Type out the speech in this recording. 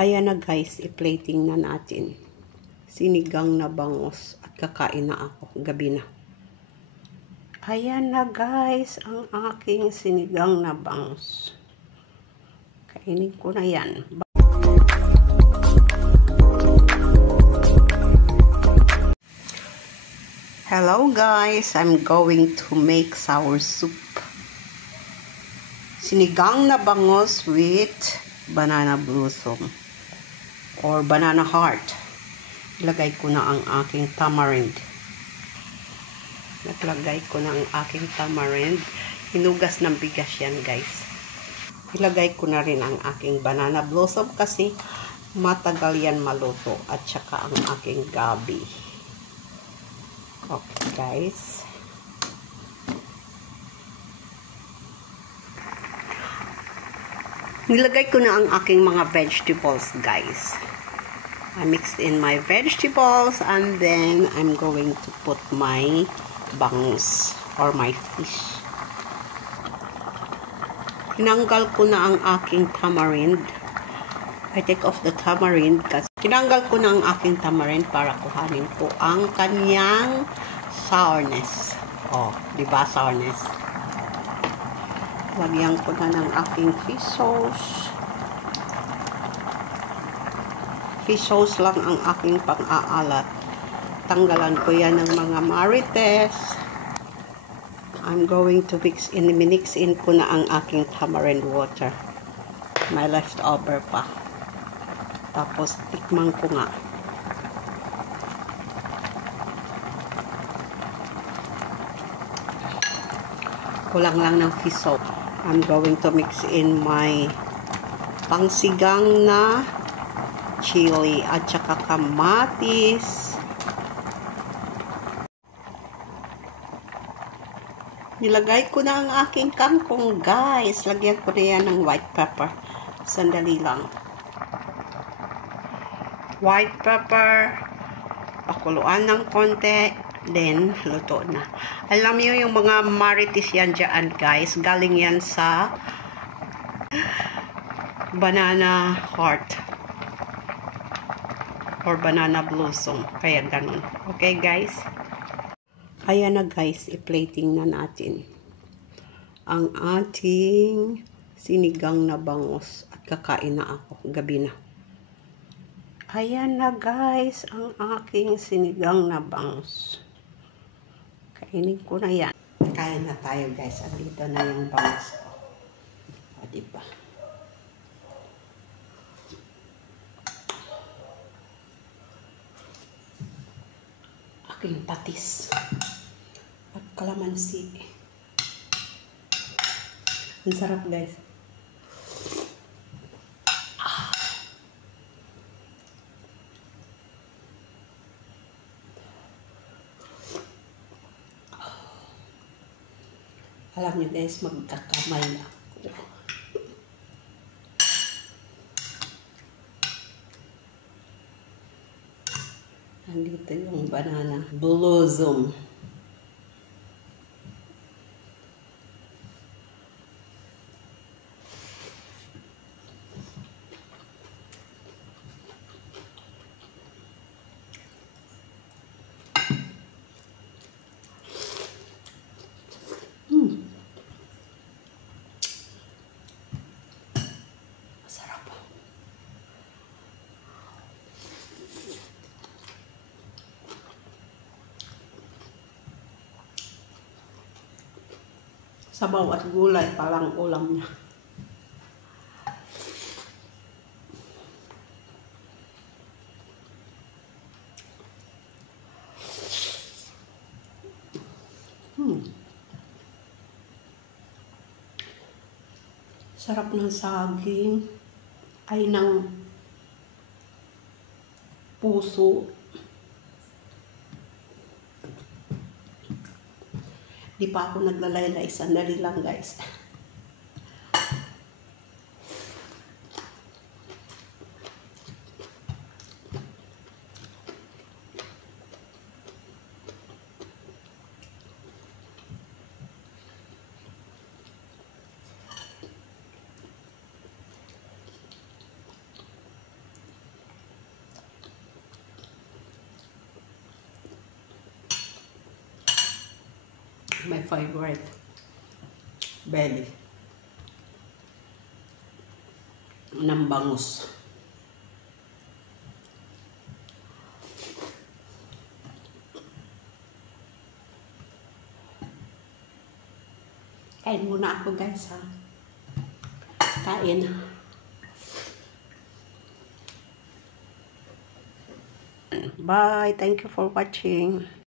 Ayan na guys, i-plating na natin. Sinigang na bangus at kakain na ako. Gabi na. Ayan na guys, ang aking sinigang na bangus. Kainin ko na yan. Hello guys, I'm going to make sour soup. Sinigang na bangus with banana blossom or banana heart. Ilagay ko na ang aking tamarind. Naglagay ko na ang aking tamarind. Hinugas ng bigas yan guys. Ilagay ko na rin ang aking banana blossom kasi matagal yan maluto. At saka ang aking gabi. Okay guys. Nilagay ko na ang aking mga vegetables guys. I mixed in my vegetables and then I'm going to put my bangus or my fish. Tinanggal ko na ang aking tamarind. I take off the tamarind kasi tinanggal ko na ang aking tamarind para kuhanin ko ang kanyang sourness. Oh, di ba sourness? Lagyan ko na ng aking fish sauce. Fish sauce lang ang aking pang-aalat. Tanggalan ko yan ng mga marites. I'm going to mix in ko na ang aking tamarind water. May leftover pa. Tapos tikman ko nga. Kulang lang ng fish sauce. I'm going to mix in my pangsigang na chili at saka kamatis. Nilagay ko na ang aking kangkong guys. Lagyan ko na yan ng white pepper. Sandali lang. White pepper. Pakuluan ng konti. Then, luto na. Alam niyo yung mga marites yan dyan guys. Galing yan sa banana heart. Or banana blossom. Kaya ganun. Okay guys? Ayan na guys, i-plating na natin ang ating sinigang na bangus at kakain na ako. Gabi na. Ayan na guys, ang aking sinigang na bangus. Kainin ko na yan. Kain na tayo guys. Andito na yung bangus ko. O diba? Aking patis at kalamansi. Ang sarap guys. Alam niyo guys, magkakamay na ako. Andito yung banana blossom. Masarap. Sabaw at gulay, parang ulam niya. Sarap ng saging. Ay ng puso. Di pa ako naglalaylay. Sandali lang guys. My favorite. Belly. Ng bangus. Kain muna ako guys ha. Kain. Bye. Thank you for watching.